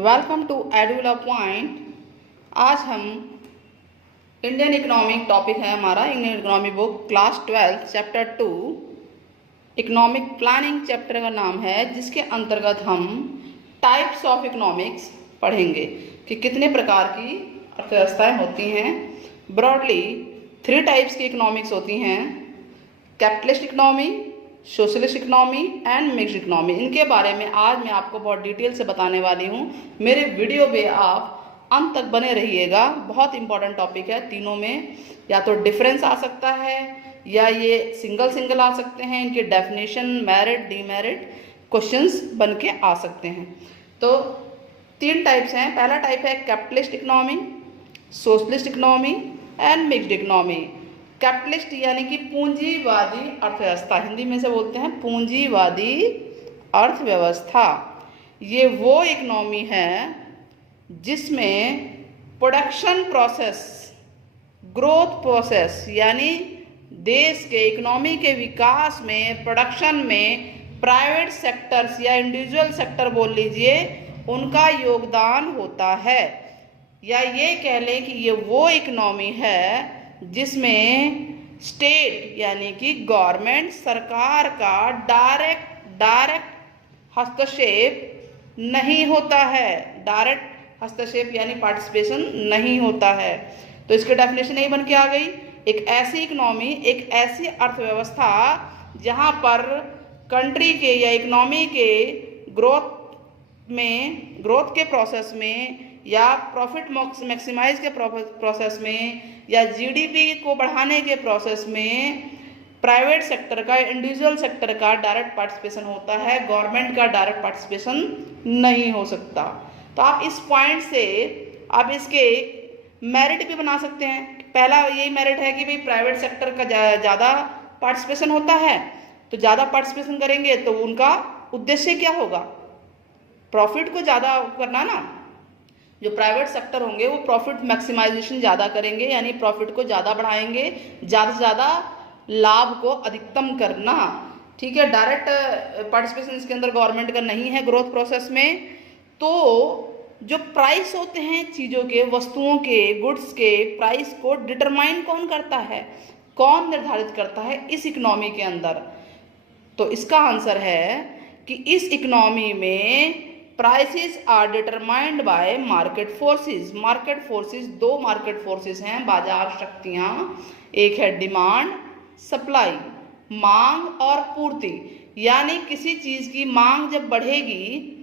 Welcome to एडुला point. आज हम Indian economic topic है हमारा Indian economy book class 12 chapter 2 economic planning chapter का नाम है, जिसके अंतर्गत हम टाइप्स ऑफ इकोनॉमिक्स पढ़ेंगे कि कितने प्रकार की अर्थव्यवस्थाएं होती हैं। ब्रॉडली 3 टाइप्स की इकोनॉमिक्स होती हैं: capitalist economy, socialist economy and mixed economy. इनके बारे में आज मैं आपको बहुत डिटेल से बताने वाली हूँ। मेरे वीडियो में आप अंत तक बने रहिएगा। बहुत इंपॉर्टेंट टॉपिक है। तीनों में या तो डिफरेंस आ सकता है या ये सिंगल आ सकते हैं। इनके डेफिनेशन, मेरिट, डीमेरिट क्वेश्चंस बन के आ सकते हैं। तो 3 टाइप्स हैं। पहला टाइप है capitalist economy, socialist economy and mixed economy. Capitalist यानी कि पूंजीवादी अर्थव्यवस्था, हिंदी में से बोलते हैं पूंजीवादी अर्थव्यवस्था। ये वो इकोनॉमी है जिसमें प्रोडक्शन प्रोसेस, ग्रोथ प्रोसेस यानी देश के इकोनॉमी के विकास में, प्रोडक्शन में प्राइवेट सेक्टर्स या इंडिविजुअल सेक्टर बोल लीजिए, उनका योगदान होता है। या ये कह लें कि ये वो इकोनॉमी है जिसमें स्टेट यानी कि गवर्नमेंट, सरकार का डायरेक्ट हस्तक्षेप नहीं होता है। डायरेक्ट हस्तक्षेप यानी पार्टिसिपेशन नहीं होता है। तो इसके डेफिनेशन यही बन के आ गई, एक ऐसी इकोनॉमी, एक ऐसी अर्थव्यवस्था जहां पर कंट्री के या इकोनॉमी के ग्रोथ के प्रोसेस में या प्रॉफिट मैक्सिमाइज के प्रोसेस में या जीडीपी को बढ़ाने के प्रोसेस में प्राइवेट सेक्टर का, इंडिविजुअल सेक्टर का डायरेक्ट पार्टिसिपेशन होता है। गवर्नमेंट का डायरेक्ट पार्टिसिपेशन नहीं हो सकता। तो आप इस पॉइंट से आप इसके मेरिट भी बना सकते हैं। पहला यही मेरिट है कि भाई प्राइवेट सेक्टर का ज़्यादा पार्टिसिपेशन होता है, तो ज़्यादा पार्टिसिपेशन करेंगे तो उनका उद्देश्य क्या होगा? प्रॉफिट को ज़्यादा करना ना। जो प्राइवेट सेक्टर होंगे वो प्रॉफिट मैक्सिमाइजेशन ज़्यादा करेंगे, यानी प्रॉफिट को ज़्यादा बढ़ाएंगे, ज़्यादा से ज़्यादा लाभ को अधिकतम करना। ठीक है, डायरेक्ट पार्टिसिपेशन इसके अंदर गवर्नमेंट का नहीं है ग्रोथ प्रोसेस में। तो जो प्राइस होते हैं चीज़ों के, वस्तुओं के, गुड्स के प्राइस को डिटरमाइन कौन करता है, कौन निर्धारित करता है इस इकोनॉमी के अंदर? तो इसका आंसर है कि इस इकोनॉमी में prices are determined by market forces. Market forces, 2 market forces हैं, बाजार शक्तियां। एक है डिमांड, सप्लाई, मांग और पूर्ति। यानी किसी चीज की मांग जब बढ़ेगी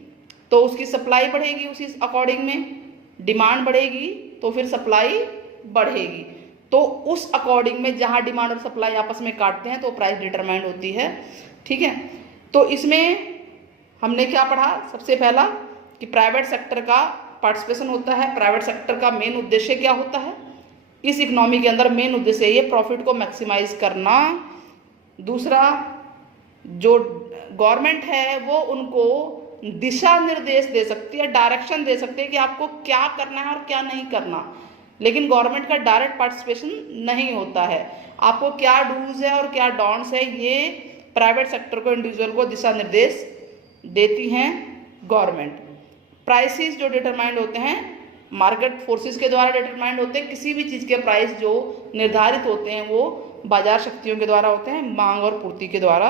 तो उसकी सप्लाई बढ़ेगी, उसी अकॉर्डिंग में डिमांड बढ़ेगी तो फिर सप्लाई बढ़ेगी। तो उस अकॉर्डिंग में जहां डिमांड और सप्लाई आपस में काटते हैं तो प्राइस डिटरमाइंड होती है। ठीक है, तो इसमें हमने क्या पढ़ा? सबसे पहला कि प्राइवेट सेक्टर का पार्टिसिपेशन होता है। प्राइवेट सेक्टर का मेन उद्देश्य क्या होता है इस इकोनॉमी के अंदर? मेन उद्देश्य ये प्रॉफिट को मैक्सिमाइज करना। दूसरा, जो गवर्नमेंट है वो उनको दिशा निर्देश दे सकती है, डायरेक्शन दे सकती है कि आपको क्या करना है और क्या नहीं करना। लेकिन गवर्नमेंट का डायरेक्ट पार्टिसिपेशन नहीं होता है। आपको क्या डूज है और क्या डॉन्ट्स है, ये प्राइवेट सेक्टर को, इंडिविजुअल को दिशा निर्देश देती हैं गवर्नमेंट। प्राइसेस जो डिटरमाइंड होते हैं मार्केट फोर्सेस के द्वारा डिटरमाइंड होते हैं। किसी भी चीज़ के प्राइस जो निर्धारित होते हैं वो बाजार शक्तियों के द्वारा होते हैं, मांग और पूर्ति के द्वारा।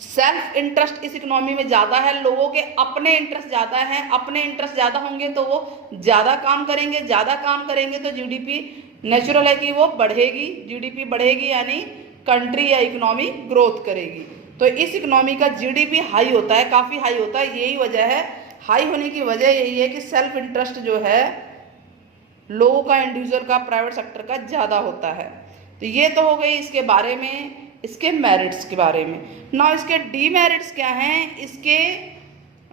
सेल्फ इंटरेस्ट इस इकोनॉमी में ज़्यादा है, लोगों के अपने इंटरेस्ट ज़्यादा हैं। अपने इंटरेस्ट ज़्यादा होंगे तो वो ज़्यादा काम करेंगे, ज़्यादा काम करेंगे तो जीडीपी नेचुरल है कि वो बढ़ेगी। जीडीपी बढ़ेगी यानी कंट्री या इकोनॉमी ग्रोथ करेगी। तो इस इकोनॉमी का जीडीपी हाई होता है, काफ़ी हाई होता है। यही वजह है, हाई होने की वजह यही है कि सेल्फ इंटरेस्ट जो है लोगों का, इंडिविजुअल का, प्राइवेट सेक्टर का ज़्यादा होता है। तो ये तो हो गई इसके बारे में, इसके मेरिट्स के बारे में। ना इसके डीमेरिट्स क्या हैं, इसके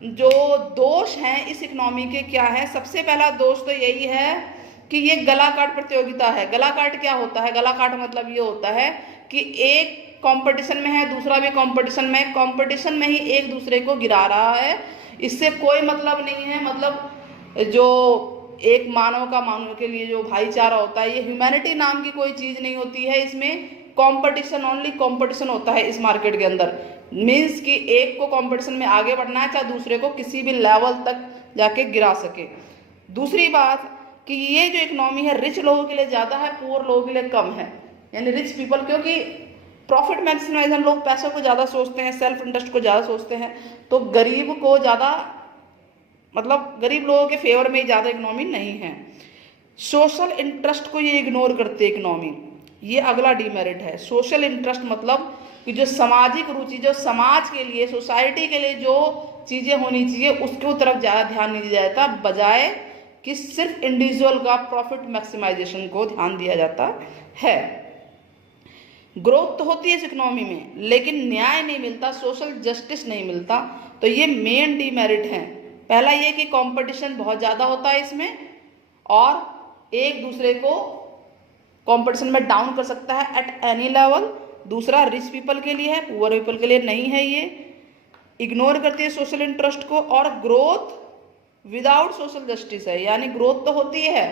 जो दोष हैं इस इकोनॉमी के क्या है? सबसे पहला दोष तो यही है कि ये गला काट प्रतियोगिता है। गला काट क्या होता है? गला काट मतलब ये होता है कि एक कंपटीशन में है, दूसरा भी कंपटीशन में, कंपटीशन में ही एक दूसरे को गिरा रहा है। इससे कोई मतलब नहीं है। मतलब जो एक मानव के लिए जो भाईचारा होता है, ये ह्यूमैनिटी नाम की कोई चीज़ नहीं होती है। इसमें कंपटीशन, ओनली कंपटीशन होता है इस मार्केट के अंदर। मीन्स कि एक को कंपटीशन में आगे बढ़ना है, चाहे दूसरे को किसी भी लेवल तक जाके गिरा सके। दूसरी बात कि ये जो इकोनॉमी है रिच लोगों के लिए ज़्यादा है, पुअर लोगों के लिए कम है। यानी रिच पीपल, क्योंकि प्रॉफिट मैक्सिमाइजेशन, लोग पैसों को ज़्यादा सोचते हैं, सेल्फ इंटरेस्ट को ज़्यादा सोचते हैं, तो गरीब को ज़्यादा, मतलब गरीब लोगों के फेवर में ज़्यादा इकोनॉमी नहीं है। सोशल इंटरेस्ट को ये इग्नोर करते इकोनॉमी, ये अगला डीमेरिट है। सोशल इंटरेस्ट मतलब कि जो सामाजिक रुचि, जो समाज के लिए, सोसाइटी के लिए जो चीज़ें होनी चाहिए उसके तरफ ज़्यादा ध्यान नहीं दिया जाता, बजाय कि सिर्फ इंडिविजुअल का प्रॉफिट मैक्सिमाइजेशन को ध्यान दिया जाता है। ग्रोथ तो होती है इस इकोनॉमी में, लेकिन न्याय नहीं मिलता, सोशल जस्टिस नहीं मिलता, तो ये मेन डीमेरिट है। पहला ये कि कंपटीशन बहुत ज़्यादा होता है इसमें, और एक दूसरे को कंपटीशन में डाउन कर सकता है एट एनी लेवल। दूसरा रिच पीपल के लिए है, पुअर पीपल के लिए नहीं है। ये इग्नोर करती है सोशल इंटरेस्ट को, और ग्रोथ विदाउट सोशल जस्टिस है, यानी ग्रोथ तो होती है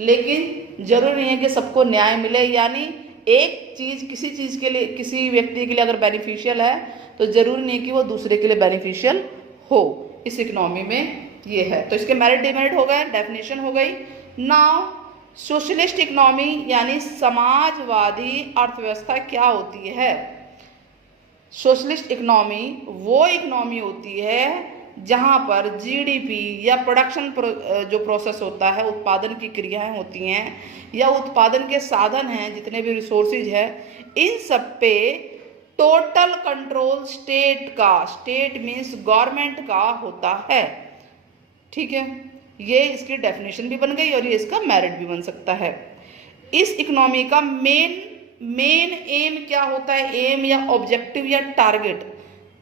लेकिन जरूरी नहीं है कि सबको न्याय मिले। यानी एक चीज़, किसी चीज़ के लिए, किसी व्यक्ति के लिए अगर बेनिफिशियल है तो जरूरी नहीं कि वो दूसरे के लिए बेनिफिशियल हो। इस इकोनॉमी में ये है। तो इसके मेरिट डिमेरिट हो गए, डेफिनेशन हो गई। नाउ सोशलिस्ट इकोनॉमी यानी समाजवादी अर्थव्यवस्था क्या होती है? सोशलिस्ट इकोनॉमी वो इकोनॉमी होती है जहाँ पर जीडीपी या प्रोडक्शन जो प्रोसेस होता है, उत्पादन की क्रियाएं होती हैं या उत्पादन के साधन हैं, जितने भी रिसोर्सेज है, इन सब पे टोटल कंट्रोल स्टेट का, स्टेट मीन्स गवर्नमेंट का होता है। ठीक है, ये इसकी डेफिनेशन भी बन गई और ये इसका मेरिट भी बन सकता है। इस इकोनॉमी का मेन एम क्या होता है? एम या ऑब्जेक्टिव या टारगेट,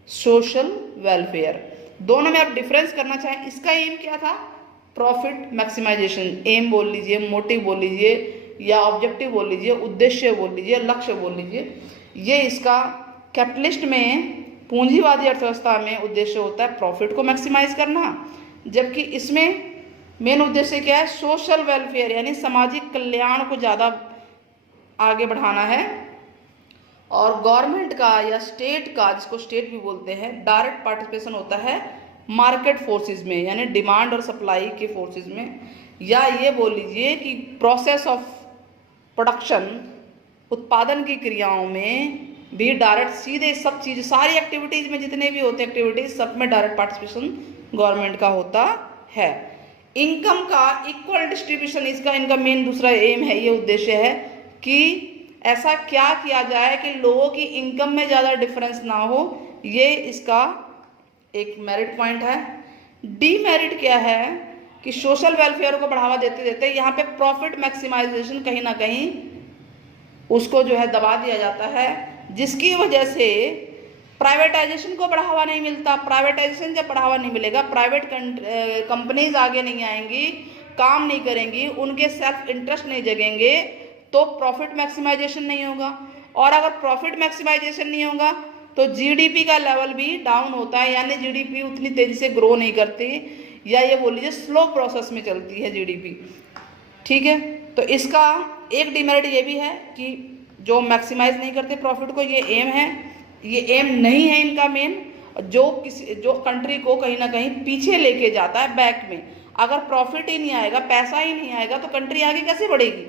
सोशल वेलफेयर। दोनों में आप डिफरेंस करना चाहें, इसका एम क्या था? Profit maximisation. एम बोल लीजिए, मोटिव बोल लीजिए, या ऑब्जेक्टिव बोल लीजिए, उद्देश्य बोल लीजिए, लक्ष्य बोल लीजिए। ये इसका कैपिटलिस्ट में, पूंजीवादी अर्थव्यवस्था में उद्देश्य होता है प्रॉफिट को मैक्सिमाइज करना, जबकि इसमें मेन उद्देश्य क्या है? सोशल वेलफेयर, यानी सामाजिक कल्याण को ज़्यादा आगे बढ़ाना है। और गवर्नमेंट का या स्टेट का, जिसको स्टेट भी बोलते हैं, डायरेक्ट पार्टिसिपेशन होता है मार्केट फोर्सेस में, यानी डिमांड और सप्लाई के फोर्सेस में, या ये बोल लीजिए कि प्रोसेस ऑफ प्रोडक्शन, उत्पादन की क्रियाओं में भी डायरेक्ट, सीधे सब चीज़, सारी एक्टिविटीज़ में जितने भी होते हैं एक्टिविटीज़, सब में डायरेक्ट पार्टिसिपेशन गवर्नमेंट का होता है। इनकम का इक्वल डिस्ट्रीब्यूशन इसका, इनका मेन दूसरा एम है, ये उद्देश्य है कि ऐसा क्या किया जाए कि लोगों की इनकम में ज़्यादा डिफरेंस ना हो। ये इसका एक मेरिट पॉइंट है। डीमेरिट क्या है कि सोशल वेलफेयर को बढ़ावा देते देते यहाँ पे प्रॉफिट मैक्सिमाइजेशन कहीं ना कहीं उसको जो है दबा दिया जाता है, जिसकी वजह से प्राइवेटाइजेशन को बढ़ावा नहीं मिलता। प्राइवेटाइजेशन जब बढ़ावा नहीं मिलेगा, प्राइवेट कंपनीज आगे नहीं आएंगी, काम नहीं करेंगी, उनके सेल्फ इंटरेस्ट नहीं जगेंगे, तो प्रॉफिट मैक्सिमाइजेशन नहीं होगा। और अगर प्रॉफिट मैक्सिमाइजेशन नहीं होगा तो जीडीपी का लेवल भी डाउन होता है, यानी जीडीपी उतनी तेजी से ग्रो नहीं करती, या ये बोल लीजिए स्लो प्रोसेस में चलती है जीडीपी। ठीक है, तो इसका एक डिमेरिट ये भी है कि जो मैक्सिमाइज नहीं करते प्रॉफिट को, ये एम है, ये एम नहीं है इनका मेन, जो कंट्री को कहीं ना कहीं पीछे लेके जाता है, बैक में। अगर प्रॉफिट ही नहीं आएगा, पैसा ही नहीं आएगा, तो कंट्री आगे कैसे बढ़ेगी?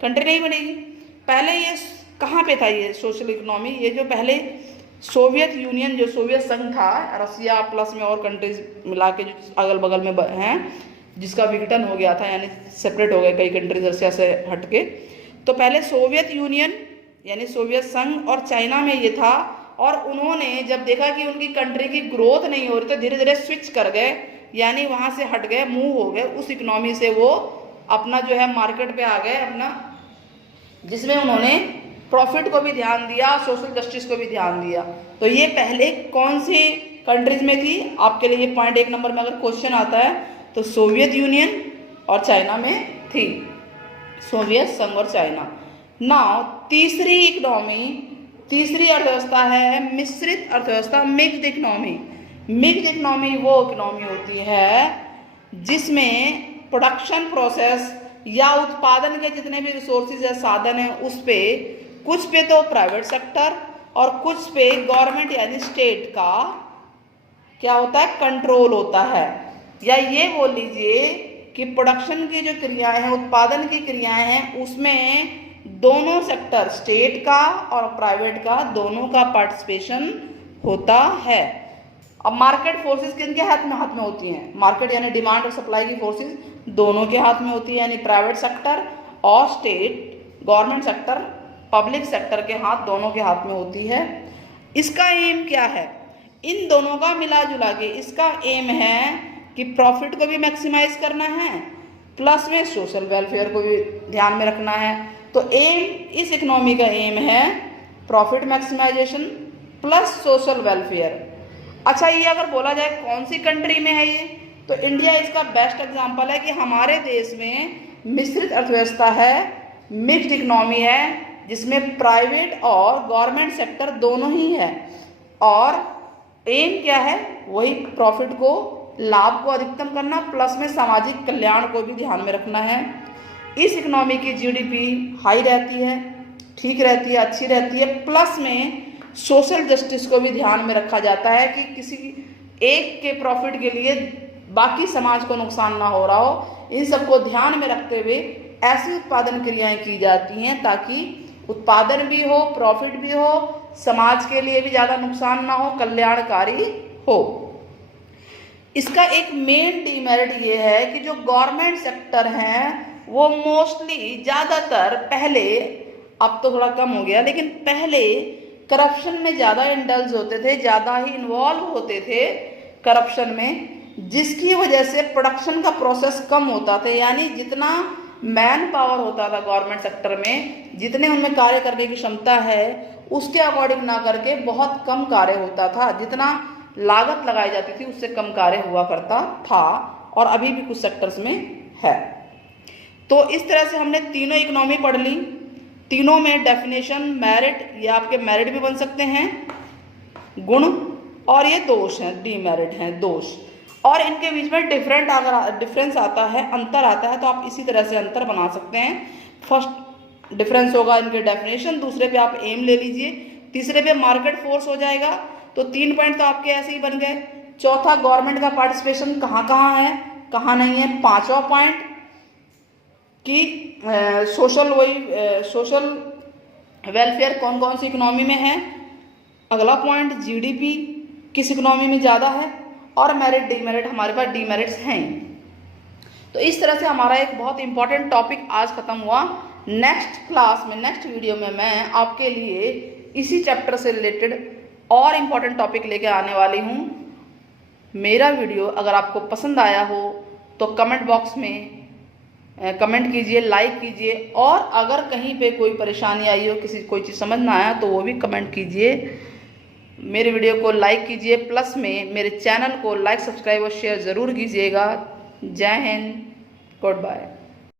कंट्री नहीं बनेगी। पहले ये कहाँ पे था ये सोशल इकोनॉमी? ये जो पहले सोवियत यूनियन, जो सोवियत संघ था, रसिया प्लस में और कंट्रीज मिला के जो अगल बगल में हैं, जिसका विघटन हो गया था, यानी सेपरेट हो गए कई कंट्रीज रसिया से हटके। तो पहले सोवियत यूनियन यानी सोवियत संघ और चाइना में ये था, और उन्होंने जब देखा कि उनकी कंट्री की ग्रोथ नहीं हो रही, तो धीरे धीरे स्विच कर गए, यानी वहाँ से हट गए, मूव हो गए उस इकोनॉमी से, वो अपना जो है मार्केट पे आ गए अपना, जिसमें उन्होंने प्रॉफिट को भी ध्यान दिया, सोशल जस्टिस को भी ध्यान दिया। तो ये पहले कौन सी कंट्रीज में थी? आपके लिए पॉइंट 1 नंबर में अगर क्वेश्चन आता है तो सोवियत यूनियन और चाइना में थी, सोवियत संघ और चाइना। नाउ तीसरी इकोनॉमी, तीसरी अर्थव्यवस्था है मिश्रित अर्थव्यवस्था, मिक्स्ड इकोनॉमी। मिक्स्ड इकोनॉमी वो इकोनॉमी होती है जिसमें प्रोडक्शन प्रोसेस या उत्पादन के जितने भी रिसोर्सेज या साधन हैं, उस पे कुछ पे तो प्राइवेट सेक्टर और कुछ पे गवर्नमेंट यानी स्टेट का क्या होता है? कंट्रोल होता है। या ये बोल लीजिए कि प्रोडक्शन की जो क्रियाएं हैं, उत्पादन की क्रियाएं हैं, उसमें दोनों सेक्टर, स्टेट का और प्राइवेट का, दोनों का पार्टिसिपेशन होता है। अब मार्केट फोर्सेस किनके हाथ में होती हैं? मार्केट यानी डिमांड और सप्लाई की फोर्सेस दोनों के हाथ में होती है, यानी प्राइवेट सेक्टर और state government sector, public sector के हाथ, दोनों के हाथ में होती है। इसका एम क्या है? इन दोनों का मिला जुला के इसका एम है कि प्रॉफिट को भी मैक्सिमाइज करना है, प्लस में सोशल वेलफेयर को भी ध्यान में रखना है। तो एम, इस इकोनॉमी का एम है profit maximisation plus social welfare. अच्छा, ये अगर बोला जाए कौन सी कंट्री में है ये, तो इंडिया इसका बेस्ट एग्जांपल है कि हमारे देश में मिश्रित अर्थव्यवस्था है, मिक्स्ड इकोनॉमी है, जिसमें प्राइवेट और गवर्नमेंट सेक्टर दोनों ही है। और एम क्या है? वही प्रॉफिट को, लाभ को अधिकतम करना, प्लस में सामाजिक कल्याण को भी ध्यान में रखना है। इस इकोनॉमी की जीडीपी हाई रहती है, ठीक रहती है, अच्छी रहती है, प्लस में सोशल जस्टिस को भी ध्यान में रखा जाता है कि किसी एक के प्रॉफिट के लिए बाकी समाज को नुकसान ना हो रहा हो। इन सबको ध्यान में रखते हुए ऐसी उत्पादन क्रियाएं की जाती हैं ताकि उत्पादन भी हो, प्रॉफिट भी हो, समाज के लिए भी ज़्यादा नुकसान ना हो, कल्याणकारी हो। इसका एक मेन डीमेरिट ये है कि जो गवर्नमेंट सेक्टर हैं वो मोस्टली, ज़्यादातर पहले, अब तो थोड़ा कम हो गया, लेकिन पहले करप्शन में ज़्यादा इंडल्ज होते थे, ज़्यादा ही इन्वॉल्व होते थे करप्शन में, जिसकी वजह से प्रोडक्शन का प्रोसेस कम होता था। यानी जितना मैन पावर होता था गवर्नमेंट सेक्टर में, जितने उनमें कार्य करने की क्षमता है उसके अकॉर्डिंग ना करके बहुत कम कार्य होता था। जितना लागत लगाई जाती थी उससे कम कार्य हुआ करता था, और अभी भी कुछ सेक्टर्स में है। तो इस तरह से हमने तीनों इकोनॉमी पढ़ ली। तीनों में डेफिनेशन, मेरिट, या आपके मेरिट भी बन सकते हैं गुण, और ये दोष हैं, डीमेरिट हैं, दोष। और इनके बीच में डिफरेंस आता है, अंतर आता है, तो आप इसी तरह से अंतर बना सकते हैं। फर्स्ट डिफरेंस होगा इनके डेफिनेशन, दूसरे पे आप एम ले लीजिए, तीसरे पे मार्केट फोर्स हो जाएगा। तो 3 पॉइंट तो आपके ऐसे ही बन गए। चौथा, गवर्नमेंट का पार्टिसिपेशन कहाँ कहाँ है, कहाँ नहीं है। पांचवा पॉइंट कि सोशल वेलफेयर कौन कौन सी इकोनॉमी में है। अगला पॉइंट, जीडीपी किस इकोनॉमी में ज़्यादा है, और मेरिट, डीमेरिट, हमारे पास डीमेरिट्स हैं। तो इस तरह से हमारा एक बहुत इंपॉर्टेंट टॉपिक आज खत्म हुआ। नेक्स्ट क्लास में, नेक्स्ट वीडियो में मैं आपके लिए इसी चैप्टर से रिलेटेड और इम्पॉर्टेंट टॉपिक लेके आने वाली हूँ। मेरा वीडियो अगर आपको पसंद आया हो तो कमेंट बॉक्स में कमेंट कीजिए, लाइक कीजिए, और अगर कहीं पे कोई परेशानी आई हो, कोई चीज़ समझ ना आया, तो वो भी कमेंट कीजिए। मेरे वीडियो को लाइक कीजिए, प्लस में मेरे चैनल को लाइक, सब्सक्राइब और शेयर ज़रूर कीजिएगा। जय हिंद, गुड बाय।